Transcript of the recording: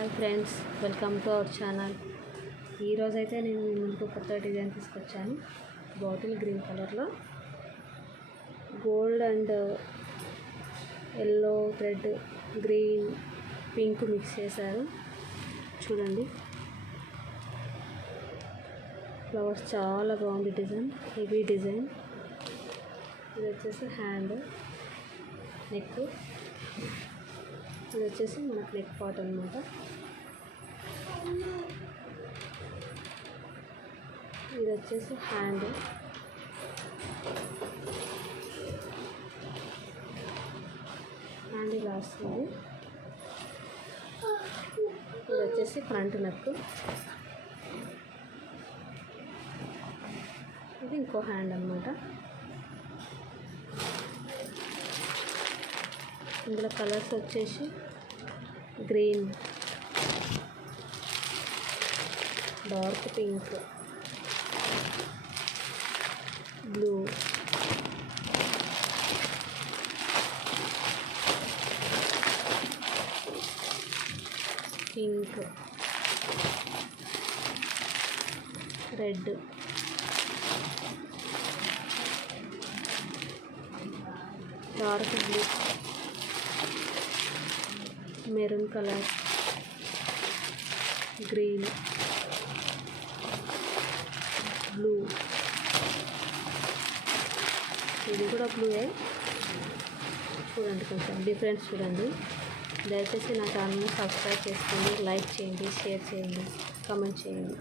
Hi friends, welcome to our channel. ఈరోజైతే నేను మీ ముందుకు కొత్త డిజైన్ తీసుకొచ్చాను. బాటిల్ గ్రీన్ కలర్లో gold and yellow thread, green, pink mix చేశారు. చూడండి, ఫ్లవర్స్ చాలా బాగుంది. Design heavy design. ఇది వచ్చేసి హ్యాండ్, నెక్. ఇది వచ్చేసి మనకు నెక్ పార్ట్ అనమాట. ఇది వచ్చేసి హ్యాండ్, ఇలా వస్తుంది. ఇది వచ్చేసి ఫ్రంట్ నెక్. ఇది ఇంకో హ్యాండ్ అనమాట. ఇందులో కలర్స్ వచ్చేసి green, dark pink, blue, pink, red, dark blue, maroon colour, green, blue. ఇది కూడా బ్లూయే. చూడండి, కొంచెం డిఫరెన్స్ చూడండి. దయచేసి నా ఛానల్ని సబ్స్క్రైబ్ చేసుకోండి, లైక్ చేయండి, షేర్ చేయండి, కామెంట్ చేయండి.